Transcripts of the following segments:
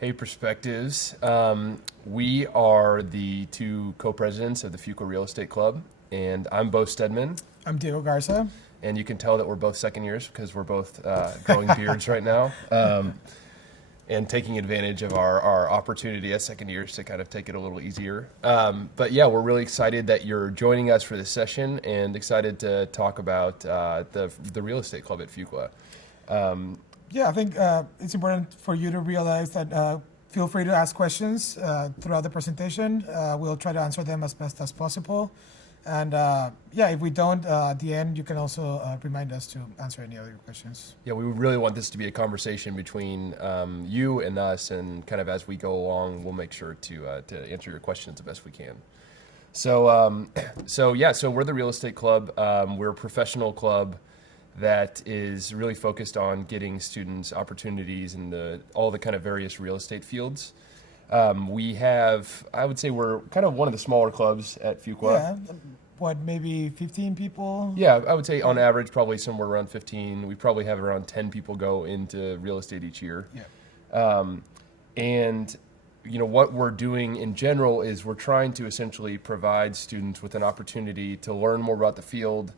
Hey, Perspectives. We are the two co-presidents of the Fuqua Real Estate Club, and I'm Bo Stedman. I'm Diego Garza. And you can tell that we're both second years because we're both growing beards right now and taking advantage of our opportunity as second years to kind of take it a little easier. But yeah, we're really excited that you're joining us for this session and excited to talk about the Real Estate Club at Fuqua. I think it's important for you to realize that feel free to ask questions throughout the presentation. We'll try to answer them as best as possible. And if we don't, at the end, you can also remind us to answer any other questions. Yeah, we really want this to be a conversation between you and us, and kind of as we go along, we'll make sure to answer your questions the best we can. So we're the Real Estate Club. We're a professional club that is really focused on getting students opportunities in all the kind of various real estate fields. We have, I would say we're kind of one of the smaller clubs at Fuqua. Yeah, maybe 15 people? Yeah, I would say on average probably somewhere around 15. We probably have around 10 people go into real estate each year. Yeah. And what we're doing in general is we're trying to essentially provide students with an opportunity to learn more about the field,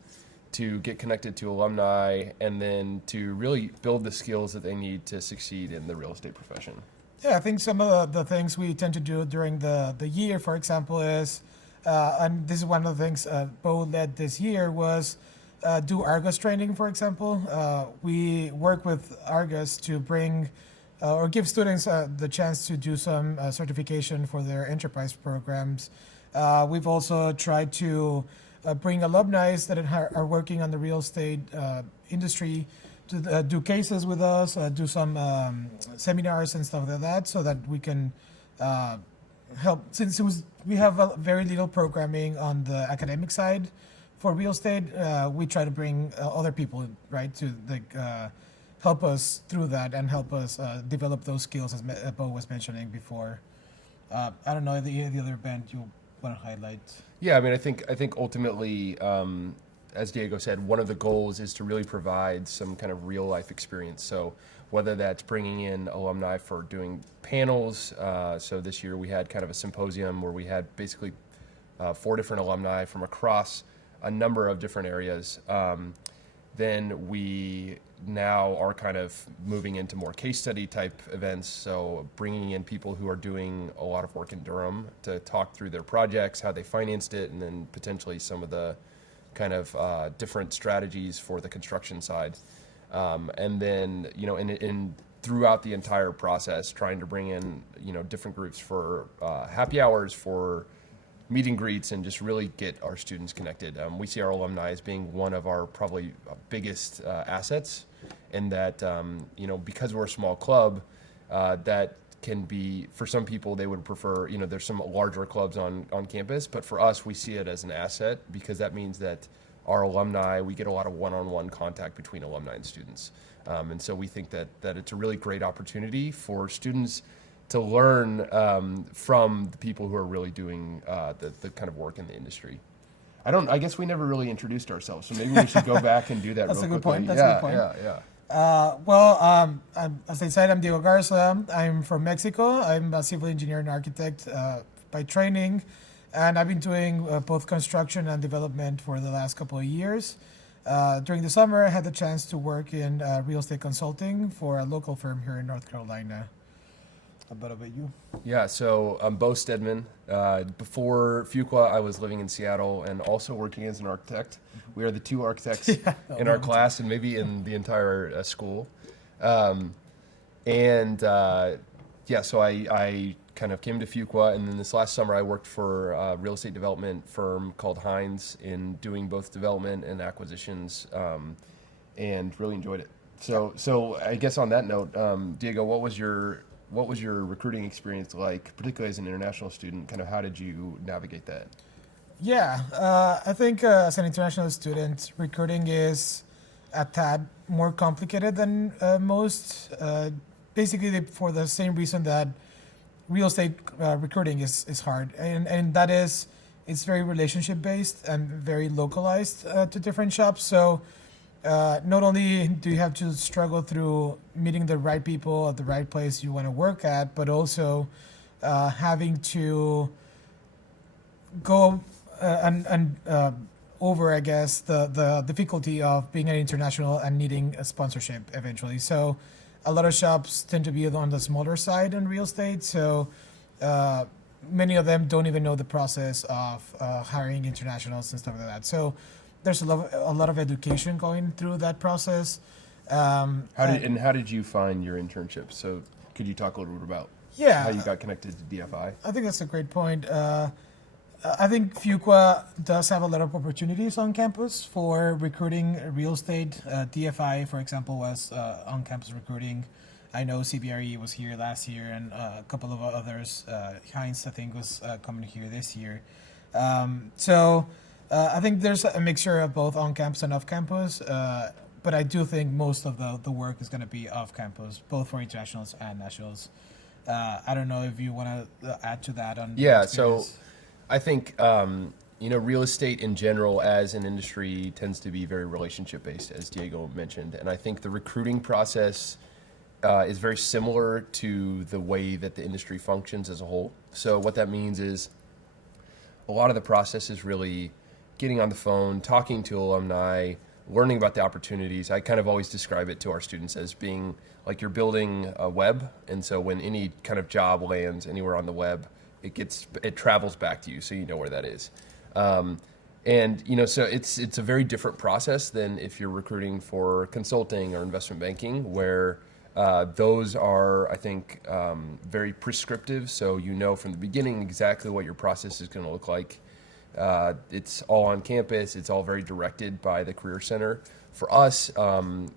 to get connected to alumni, and then to really build the skills that they need to succeed in the real estate profession. Yeah, I think some of the things we tend to do during the year, for example, is, and this is one of the things Bo led this year, was do Argus training, for example. We work with Argus to bring or give students the chance to do some certification for their enterprise programs. We've also tried to bring alumni that are working on the real estate industry to do cases with us, do some seminars and stuff like that, so that we can help. Since we have very little programming on the academic side for real estate, we try to bring other people, right, to help us through that and help us develop those skills, as Bo was mentioning before. I don't know the other band you want to highlight. Yeah, I mean, I think ultimately, as Diego said, one of the goals is to really provide some kind of real life experience. So whether that's bringing in alumni for doing panels. So this year we had kind of a symposium where we had basically 4 different alumni from across a number of different areas. Then we now are kind of moving into more case study type events. So bringing in people who are doing a lot of work in Durham to talk through their projects, how they financed it, and then potentially some of the kind of different strategies for the construction side. And then, in throughout the entire process, trying to bring in, different groups for happy hours, for meet and greets, and just really get our students connected. We see our alumni as being one of our probably biggest assets, and that, because we're a small club, that can be, for some people, they would prefer, there's some larger clubs on campus, but for us, we see it as an asset because that means that our alumni, we get a lot of one-on-one contact between alumni and students. And so we think that it's a really great opportunity for students to learn from the people who are really doing the kind of work in the industry. I guess we never really introduced ourselves, so maybe we should go back and do that. That's real a good quickly. point. That's a good point. As I said, I'm Diego Garza. I'm from Mexico. I'm a civil engineer and architect by training, and I've been doing both construction and development for the last couple of years. During the summer, I had the chance to work in real estate consulting for a local firm here in North Carolina. How about you? Yeah, so I'm Bo Stedman. Before Fuqua, I was living in Seattle and also working as an architect. We are the 2 architects in our class and maybe in the entire school. So I kind of came to Fuqua, and then this last summer I worked for a real estate development firm called Hines in doing both development and acquisitions, and really enjoyed it. So I guess on that note, Diego, what was your recruiting experience like, particularly as an international student? Kind of how did you navigate that? Yeah, I think as an international student, recruiting is a tad more complicated than most. Basically, for the same reason that real estate recruiting is hard, and that is it's very relationship based and very localized to different shops. So not only do you have to struggle through meeting the right people at the right place you want to work at, but also having to go and over, I guess, the difficulty of being an international and needing a sponsorship eventually. So a lot of shops tend to be on the smaller side in real estate. So many of them don't even know the process of hiring internationals and stuff like that. So there's a lot of education going through that process. How did you find your internship? So could you talk a little bit about how you got connected to DFI? I think that's a great point. I think Fuqua does have a lot of opportunities on campus for recruiting real estate. DFI, for example, was on campus recruiting. I know CBRE was here last year, and a couple of others. Heinz, I think, was coming here this year. So I think there's a mixture of both on campus and off campus. But I do think most of the work is going to be off campus, both for internationals and nationals. I don't know if you want to add to that on. Yeah, so I think real estate in general as an industry tends to be very relationship based, as Diego mentioned, and I think the recruiting process is very similar to the way that the industry functions as a whole. So what that means is a lot of the process is really getting on the phone, talking to alumni, learning about the opportunities. I kind of always describe it to our students as being like you're building a web, and so when any kind of job lands anywhere on the web, it travels back to you, so you know where that is. So it's a very different process than if you're recruiting for consulting or investment banking, where those are, I think, very prescriptive. So you know from the beginning exactly what your process is going to look like. It's all on campus. It's all very directed by the Career Center. For us,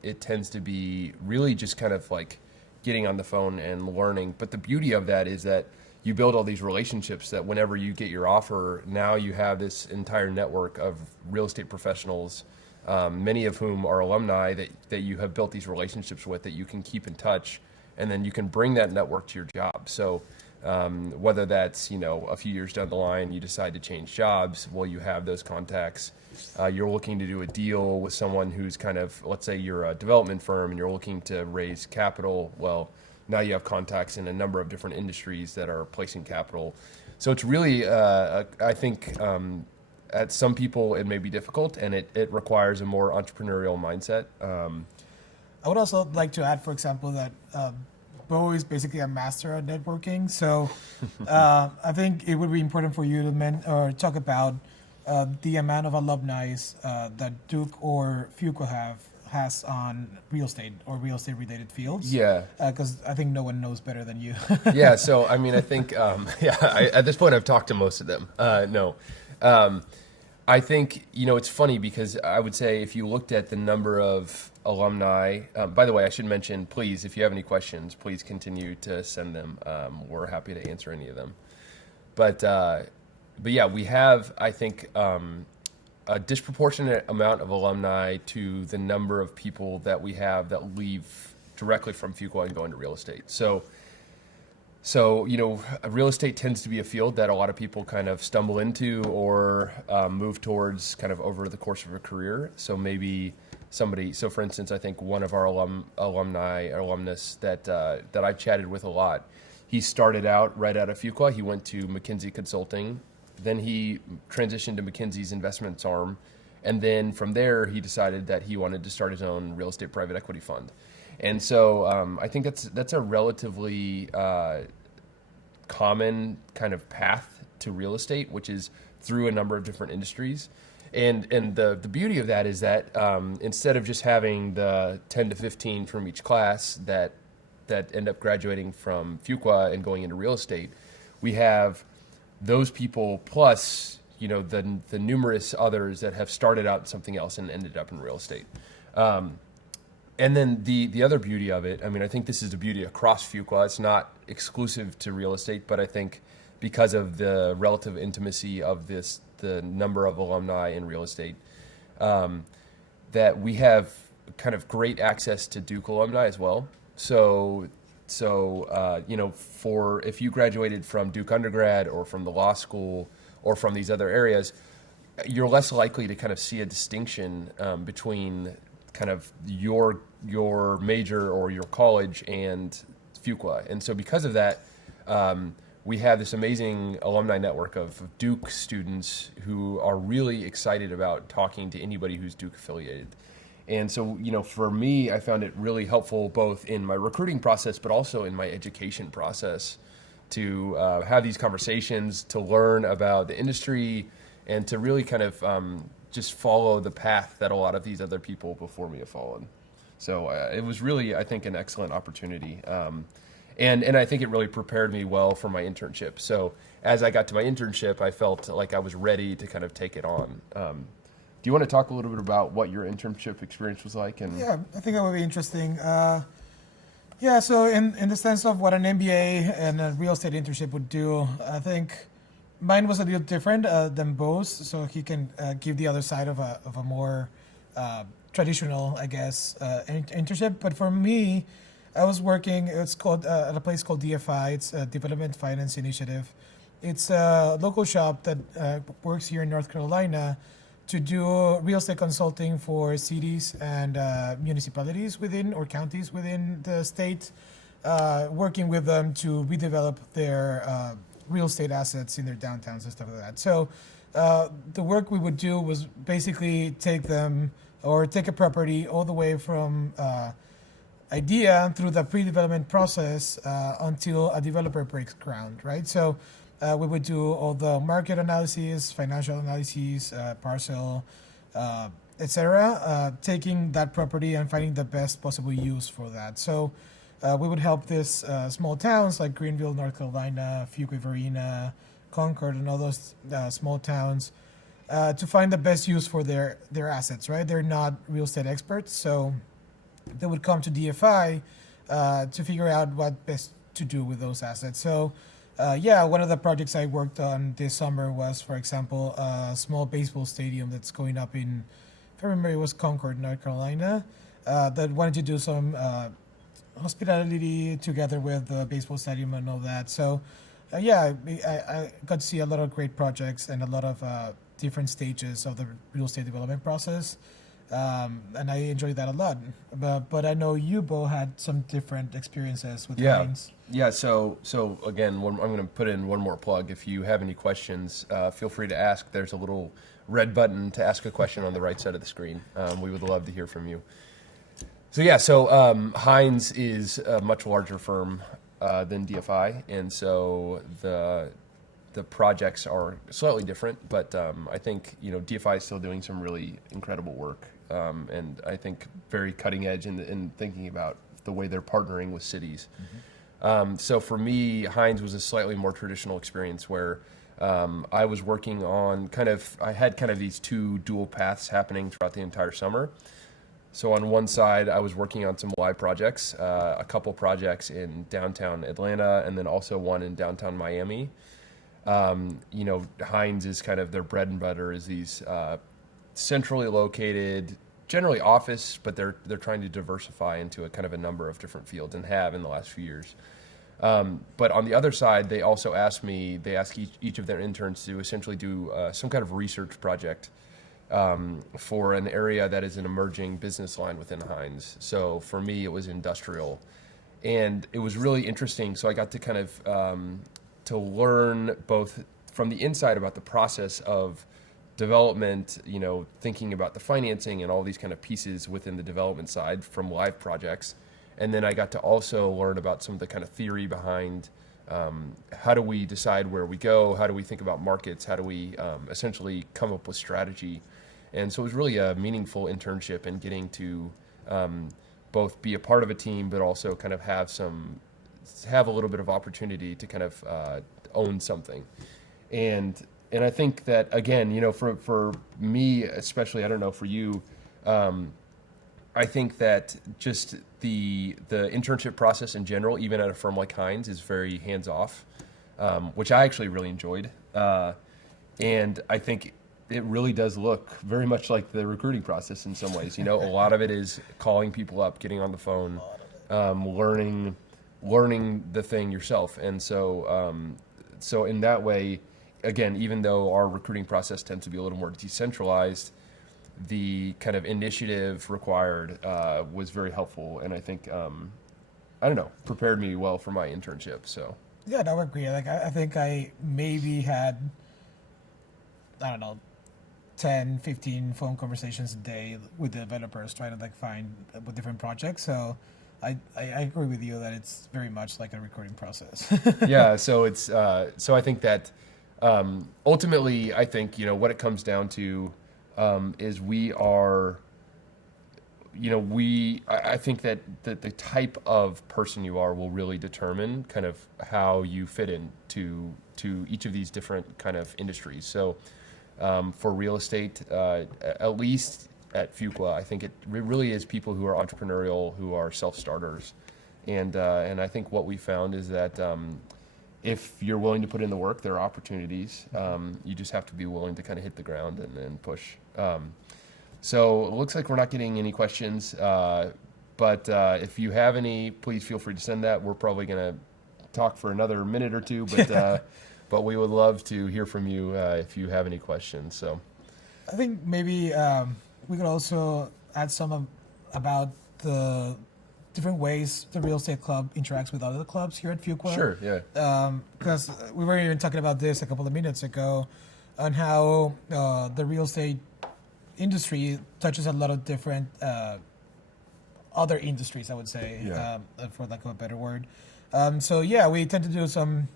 it tends to be really just kind of like getting on the phone and learning. But the beauty of that is that you build all these relationships that whenever you get your offer, now you have this entire network of real estate professionals, many of whom are alumni that you have built these relationships with that you can keep in touch, and then you can bring that network to your job. So whether that's, a few years down the line, you decide to change jobs, well, you have those contacts. You're looking to do a deal with someone who's kind of, let's say you're a development firm and you're looking to raise capital. Well, now you have contacts in a number of different industries that are placing capital. So it's really, I think, at some people it may be difficult, and it requires a more entrepreneurial mindset. I would also like to add, for example, that Bo is basically a master at networking. So I think it would be important for you to talk about the amount of alumni that Duke or Fuqua has on real estate or real estate related fields. Yeah. Because I think no one knows better than you. Yeah. So, I mean, I think, at this point I've talked to most of them. I think, it's funny because I would say if you looked at the number of alumni, by the way, I should mention, please, if you have any questions, please continue to send them. We're happy to answer any of them. But yeah, we have, I think, a disproportionate amount of alumni to the number of people that we have that leave directly from Fuqua and go into real estate. So real estate tends to be a field that a lot of people kind of stumble into or move towards kind of over the course of a career. So maybe so for instance, I think one of our alumnus that I've chatted with a lot, he started out right out of Fuqua. He went to McKinsey Consulting. Then he transitioned to McKinsey's investments arm. And then from there, he decided that he wanted to start his own real estate private equity fund. And so I think that's a relatively common kind of path to real estate, which is through a number of different industries. And the beauty of that is that instead of just having the 10 to 15 from each class that end up graduating from Fuqua and going into real estate, we have those people plus the numerous others that have started out in something else and ended up in real estate. And then the other beauty of it, I mean, I think this is the beauty across Fuqua. It's not exclusive to real estate, but I think because of the relative intimacy of the number of alumni in real estate, that we have kind of great access to Duke alumni as well. So for if you graduated from Duke undergrad or from the law school or from these other areas, you're less likely to kind of see a distinction between kind of your major or your college and Fuqua. And so because of that, we have this amazing alumni network of Duke students who are really excited about talking to anybody who's Duke affiliated. And so, for me, I found it really helpful both in my recruiting process, but also in my education process to have these conversations, to learn about the industry, and to really kind of just follow the path that a lot of these other people before me have followed. So it was really, I think, an excellent opportunity. And I think it really prepared me well for my internship. So as I got to my internship, I felt like I was ready to kind of take it on. Do you want to talk a little bit about what your internship experience was like? And Yeah, I think that would be interesting. Yeah, so in the sense of what an MBA and a real estate internship would do, I think mine was a little different than Bo's. So he can give the other side of a more traditional, I guess, internship. But for me, I was working. It's called at a place called DFI. It's a Development Finance Initiative. It's a local shop that works here in North Carolina to do real estate consulting for cities and municipalities within or counties within the state, working with them to redevelop their real estate assets in their downtowns and stuff like that. So the work we would do was basically take a property all the way from idea through the pre-development process until a developer breaks ground, right? So we would do all the market analysis, financial analyses, parcel, etc., taking that property and finding the best possible use for that. So we would help these small towns like Greenville, North Carolina, Fuqua, Verena, Concord, and all those small towns to find the best use for their assets, right? They're not real estate experts, so they would come to DFI to figure out what best to do with those assets. So one of the projects I worked on this summer was, for example, a small baseball stadium that's going up in, if I remember, it was Concord, North Carolina, that wanted to do some hospitality together with the baseball stadium and all that. So, I got to see a lot of great projects and a lot of different stages of the real estate development process. And I enjoyed that a lot. But I know you both had some different experiences with Hines. Yeah, so again, I'm going to put in one more plug. If you have any questions, feel free to ask. There's a little red button to ask a question on the right side of the screen. We would love to hear from you. So Hines is a much larger firm than DFI, and so the projects are slightly different, but I think DFI is still doing some really incredible work, and I think very cutting edge in thinking about the way they're partnering with cities. Mm-hmm. So for me, Hines was a slightly more traditional experience where I was working on I had these two dual paths happening throughout the entire summer. So on one side, I was working on some live projects, a couple projects in downtown Atlanta, and then also one in downtown Miami. Hines is kind of their bread and butter is these centrally located, generally office, but they're trying to diversify into a number of different fields and have in the last few years. But on the other side, they also ask each of their interns to essentially do some kind of research project for an area that is an emerging business line within Hines. So for me, it was industrial. And it was really interesting. So I got to to learn both from the inside about the process of development, thinking about the financing and all these kind of pieces within the development side from live projects. And then I got to also learn about some of the kind of theory behind how do we decide where we go? How do we think about markets? How do we essentially come up with strategy? And so it was really a meaningful internship in getting to both be a part of a team, but also have a little bit of opportunity to own something. And I think that, again, for me, especially, I don't know, for you, I think that just the internship process in general, even at a firm like Hines, is very hands-off, which I actually really enjoyed. And I think it really does look very much like the recruiting process in some ways. A lot of it is calling people up, getting on the phone, learning the thing yourself. And so in that way, again, even though our recruiting process tends to be a little more decentralized, the kind of initiative required was very helpful, and I think I don't know, prepared me well for my internship. So Yeah, no, I agree. Like, I think I maybe had, I don't know, 10, 15 phone conversations a day with developers trying to like find different projects. So I agree with you that it's very much like a recruiting process. yeah, so it's so I think that ultimately, I think what it comes down to is we are, I think that the type of person you are will really determine kind of how you fit into each of these different kind of industries. So for real estate, at least at Fuqua, I think it really is people who are entrepreneurial, who are self-starters. And I think what we found is that if you're willing to put in the work, there are opportunities. You just have to be willing to kind of hit the ground and push. So it looks like we're not getting any questions, but if you have any, please feel free to send that. We're probably going to talk for another minute or two, but we would love to hear from you if you have any questions. So I think maybe we could also add about the different ways the real estate club interacts with other clubs here at Fuqua. sure, yeah, Because we were even talking about this a couple of minutes ago on how the real estate industry touches a lot of different other industries, I would say, Yeah. for lack of a better word. So yeah, we tend to do some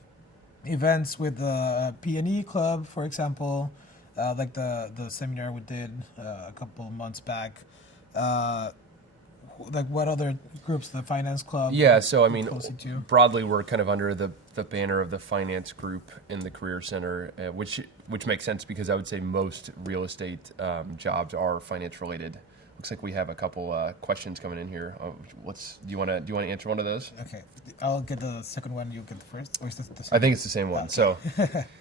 events with the P&E club, for example, like the seminar we did a couple of months back. Like what other groups, the finance club? yeah. So I mean, closely to? broadly, we're kind of under the banner of the finance group in the Career Center, which makes sense because I would say most real estate jobs are finance related. Looks like we have a couple questions coming in here. Do you want to answer one of those? Okay, I'll get the second one. You get the first. Or is this the I second? think it's the same one. So,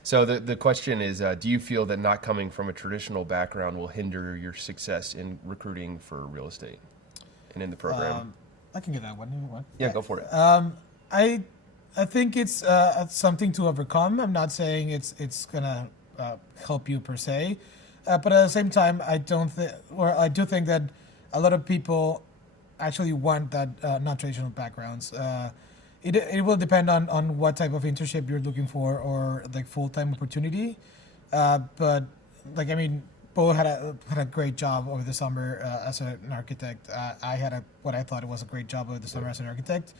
so the question is, do you feel that not coming from a traditional background will hinder your success in recruiting for real estate and in the program? I can get that one. You want? Yeah, go for it. I think it's something to overcome. I'm not saying it's gonna help you per se, but at the same time, I do think that a lot of people actually want that non-traditional backgrounds. It will depend on what type of internship you're looking for or like full-time opportunity. But like I mean, Bo had a great job over the summer as an architect. I had what I thought it was a great job over the summer as an architect.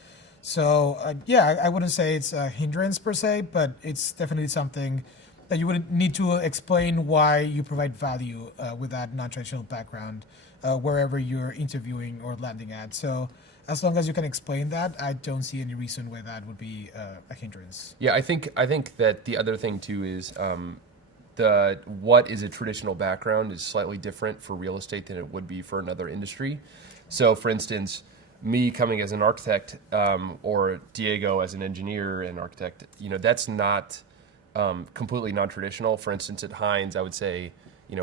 So yeah, I wouldn't say it's a hindrance per se, but it's definitely something that you would need to explain why you provide value with that non-traditional background wherever you're interviewing or landing at. So as long as you can explain that, I don't see any reason why that would be a hindrance. Yeah, I think that the other thing too is the what is a traditional background is slightly different for real estate than it would be for another industry. So, for instance, me coming as an architect or Diego as an engineer and architect, that's not completely non-traditional. For instance, at Hines, I would say,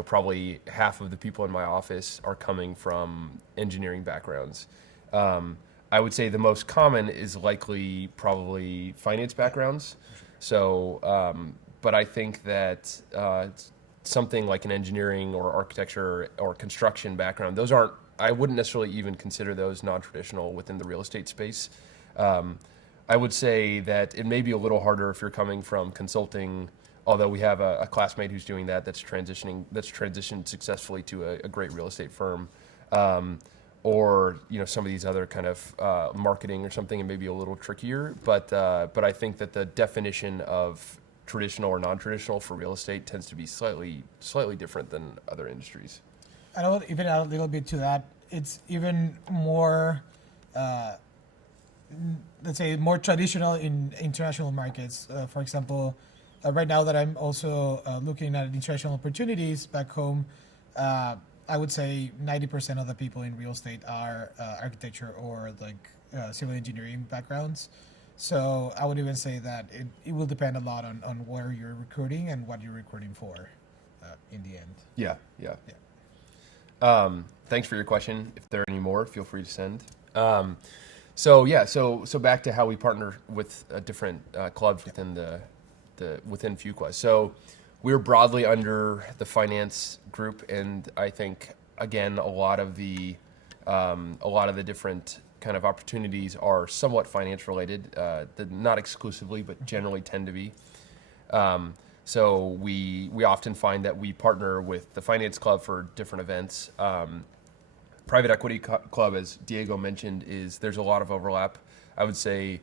probably half of the people in my office are coming from engineering backgrounds. I would say the most common is likely probably finance backgrounds. So, but I think that something like an engineering or architecture or construction background, I wouldn't necessarily even consider those non-traditional within the real estate space. I would say that it may be a little harder if you're coming from consulting, although we have a classmate who's doing that's transitioned successfully to a great real estate firm. Or some of these other kind of marketing or something, it may be a little trickier. But I think that the definition of traditional or non-traditional for real estate tends to be slightly different than other industries. I know even add a little bit to that. It's even more, let's say, more traditional in international markets. For example, right now that I'm also looking at international opportunities back home, I would say 90% of the people in real estate are architecture or like civil engineering backgrounds. So I would even say that it will depend a lot on where you're recruiting and what you're recruiting for in the end. Yeah. Thanks for your question. If there are any more, feel free to send. So back to how we partner with different clubs within within Fuqua. So we're broadly under the finance group, and I think again, a lot of the different kind of opportunities are somewhat finance related, not exclusively, but generally tend to be. So we often find that we partner with the Finance Club for different events. Private Equity Club, as Diego mentioned, there's a lot of overlap. I would say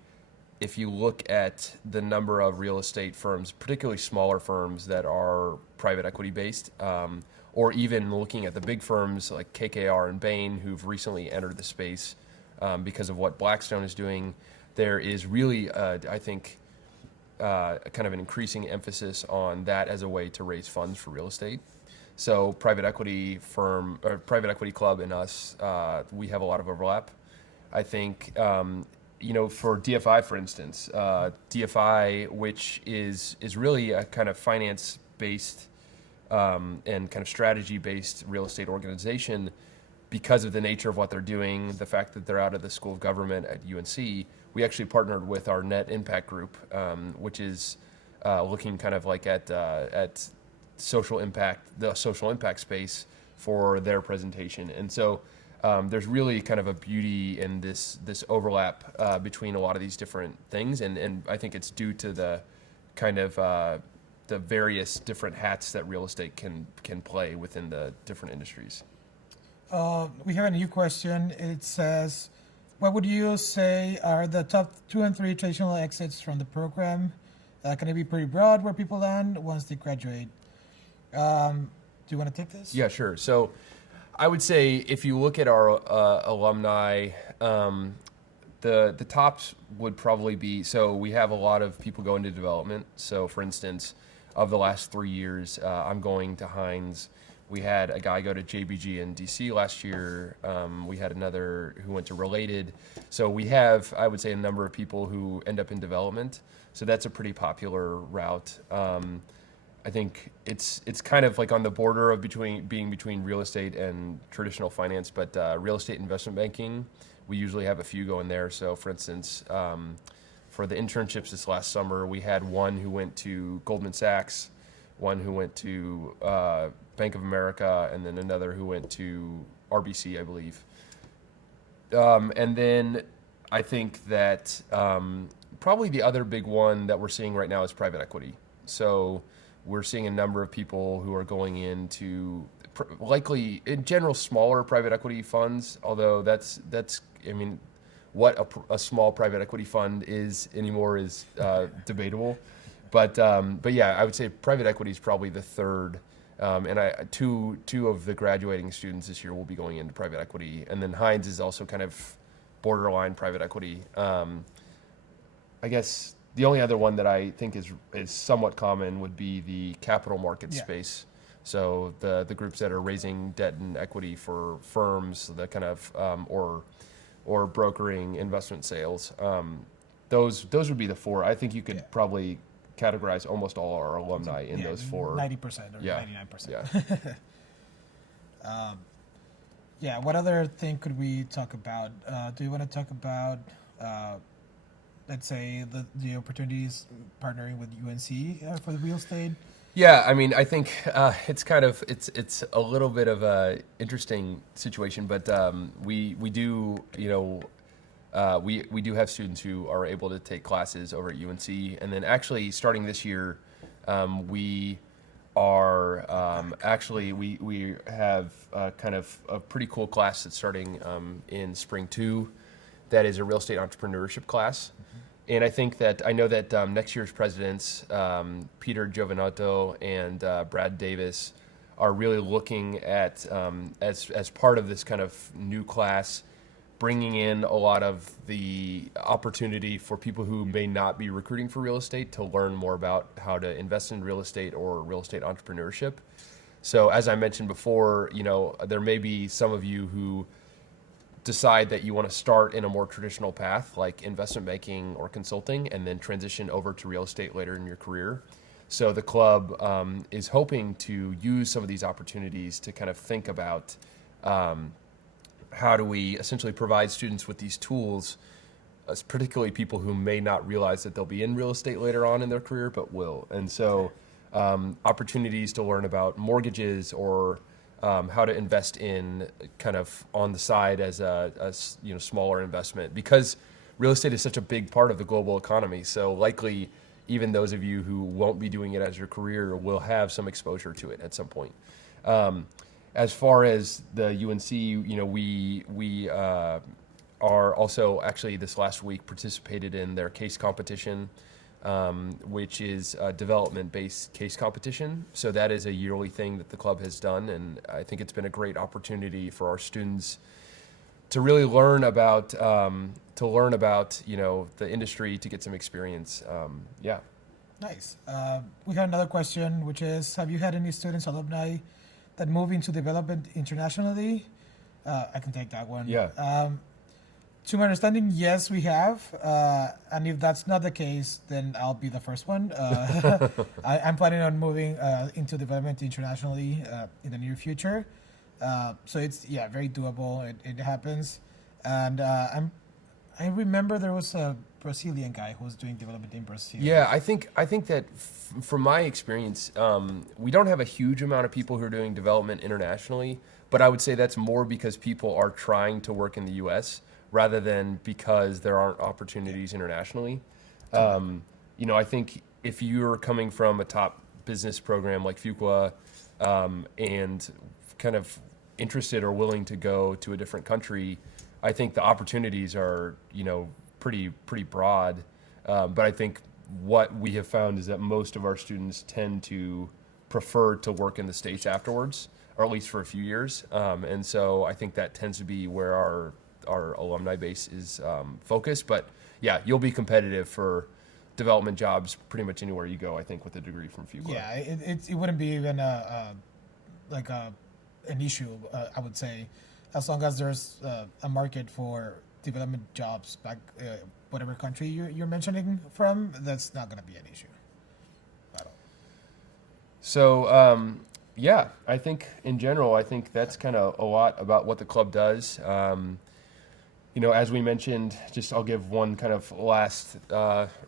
if you look at the number of real estate firms, particularly smaller firms that are private equity based, or even looking at the big firms like KKR and Bain, who've recently entered the space because of what Blackstone is doing, there is really, I think, kind of an increasing emphasis on that as a way to raise funds for real estate. So private equity firm or private equity club and us, we have a lot of overlap. I think, for DFI, for instance, DFI, which is really a kind of finance-based and kind of strategy-based real estate organization, because of the nature of what they're doing, the fact that they're out of the School of Government at UNC, we actually partnered with our Net Impact Group, which is looking kind of like at social impact, the social impact space for their presentation. And so there's really kind of a beauty in this overlap between a lot of these different things. And I think it's due to the kind of the various different hats that real estate can play within the different industries. We have a new question. It says, what would you say are the top 2 and 3 traditional exits from the program? Can it be pretty broad where people land once they graduate? Do you want to take this? Yeah, sure. So I would say if you look at our alumni, the tops would probably be, so we have a lot of people go into development. So for instance, of the last 3 years, I'm going to Hines. We had a guy go to JBG in DC last year. We had another who went to Related. So we have, I would say, a number of people who end up in development. So that's a pretty popular route. I think it's kind of like on the border of being between real estate and traditional finance, but real estate investment banking, we usually have a few going there. So for instance, for the internships this last summer, we had one who went to Goldman Sachs, one who went to Bank of America, and then another who went to RBC, I believe. And then I think that probably the other big one that we're seeing right now is private equity. So we're seeing a number of people who are going into likely, in general, smaller private equity funds, although that's I mean, what a small private equity fund is anymore is debatable. But yeah, I would say private equity is probably the third. And two of the graduating students this year will be going into private equity. And then Hines is also kind of borderline private equity. I guess the only other one that I think is somewhat common would be the capital market space. So the groups that are raising debt and equity for firms, that kind of or brokering investment sales. Those would be the 4. I think you could probably categorize almost all our alumni in those 4. 90% or 99%. Yeah. What other thing could we talk about? Do you want to talk about, let's say, the opportunities partnering with UNC for the real estate? Yeah, I mean, I think it's kind of it's a little bit of a interesting situation, but we do we do have students who are able to take classes over at UNC, and then actually starting this year, we are we have kind of a pretty cool class that's starting in spring 2, that is a real estate entrepreneurship class. And I think that I know that next year's presidents, Peter Giovanotto and Brad Davis, are really looking at as part of this kind of new class, bringing in a lot of the opportunity for people who may not be recruiting for real estate to learn more about how to invest in real estate or real estate entrepreneurship. So as I mentioned before, there may be some of you who decide that you want to start in a more traditional path like investment banking or consulting and then transition over to real estate later in your career. So the club is hoping to use some of these opportunities to kind of think about how do we essentially provide students with these tools, particularly people who may not realize that they'll be in real estate later on in their career, but will. And so opportunities to learn about mortgages or how to invest in kind of on the side as a smaller investment, because real estate is such a big part of the global economy. So likely, even those of you who won't be doing it as your career will have some exposure to it at some point. As far as the UNC, we are also actually this last week participated in their case competition, which is a development-based case competition. So that is a yearly thing that the club has done, and I think it's been a great opportunity for our students to really learn about the industry, to get some experience. Yeah. Nice. We have another question, which is, have you had any students, alumni, that move into development internationally? I can take that one. Yeah. To my understanding, yes, we have. And if that's not the case, then I'll be the first one. I'm planning on moving into development internationally in the near future. So it's, very doable. It happens. And I remember there was a Brazilian guy who was doing development in Brazil. Yeah, I think that from my experience, we don't have a huge amount of people who are doing development internationally, but I would say that's more because people are trying to work in the U.S. rather than because there aren't opportunities internationally. I think if you're coming from a top business program like Fuqua and kind of interested or willing to go to a different country, I think the opportunities are, pretty broad. But I think what we have found is that most of our students tend to prefer to work in the States afterwards, or at least for a few years. And so I think that tends to be where our alumni base is focused. But yeah, you'll be competitive for development jobs pretty much anywhere you go, I think, with a degree from Fuqua. Yeah, it wouldn't be even an issue, I would say, as long as there's a market for development jobs back whatever country you're mentioning from. That's not going to be an issue at all. So I think in general, I think that's kind of a lot about what the club does. As we mentioned, I'll give one kind of last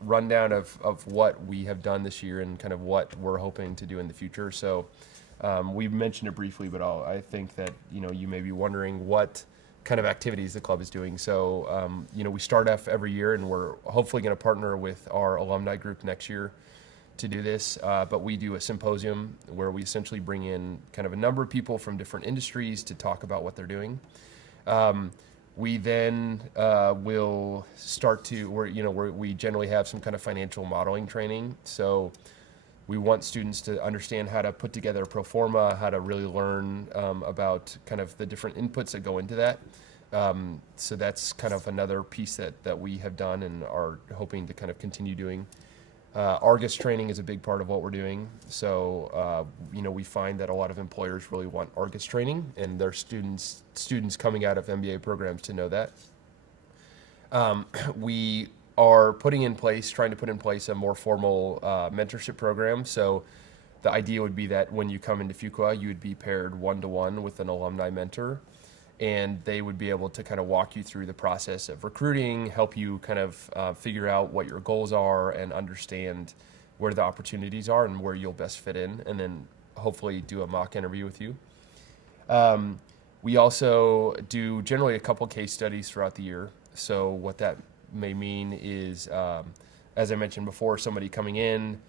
rundown of what we have done this year and kind of what we're hoping to do in the future. So we've mentioned it briefly, but I think that, you may be wondering what kind of activities the club is doing. So, we start off every year, and we're hopefully going to partner with our alumni group next year to do this. But we do a symposium where we essentially bring in kind of a number of people from different industries to talk about what they're doing. We then will start to, we generally have some kind of financial modeling training. So we want students to understand how to put together a pro forma, how to really learn about kind of the different inputs that go into that. So that's kind of another piece that we have done and are hoping to kind of continue doing. Argus training is a big part of what we're doing. So, we find that a lot of employers really want Argus training, and their students coming out of MBA programs to know that. We are trying to put in place a more formal mentorship program. So the idea would be that when you come into Fuqua, you would be paired one-to-one with an alumni mentor, and they would be able to kind of walk you through the process of recruiting, help you kind of figure out what your goals are and understand where the opportunities are and where you'll best fit in, and then hopefully do a mock interview with you. We also do generally a couple case studies throughout the year. So what that may mean is, as I mentioned before, somebody coming in,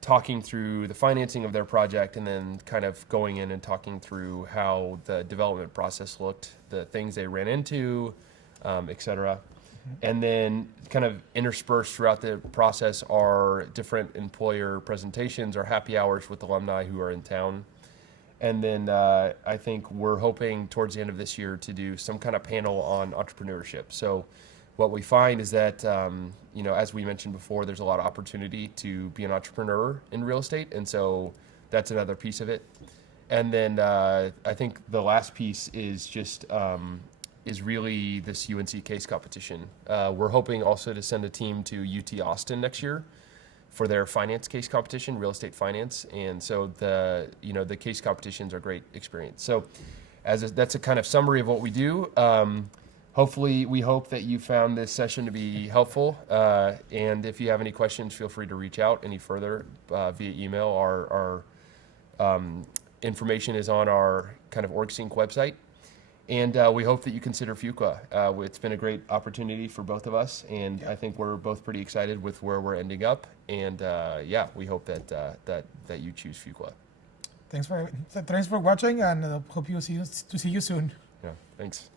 talking through the financing of their project, and then kind of going in and talking through how the development process looked, the things they ran into, et cetera. And then kind of interspersed throughout the process are different employer presentations or happy hours with alumni who are in town. And then I think we're hoping towards the end of this year to do some kind of panel on entrepreneurship. So what we find is that, as we mentioned before, there's a lot of opportunity to be an entrepreneur in real estate. And so that's another piece of it. And then I think the last piece is just is really this UNC case competition. We're hoping also to send a team to UT Austin next year for their finance case competition, real estate finance. And so the case competitions are a great experience. So that's a kind of summary of what we do. Hopefully, we hope that you found this session to be helpful. And if you have any questions, feel free to reach out any further via email. Our information is on our kind of OrgSync website. And we hope that you consider Fuqua. It's been a great opportunity for both of us, and I think we're both pretty excited with where we're ending up. And we hope that you choose Fuqua. Thanks for watching, and hope to see you soon. Yeah, thanks.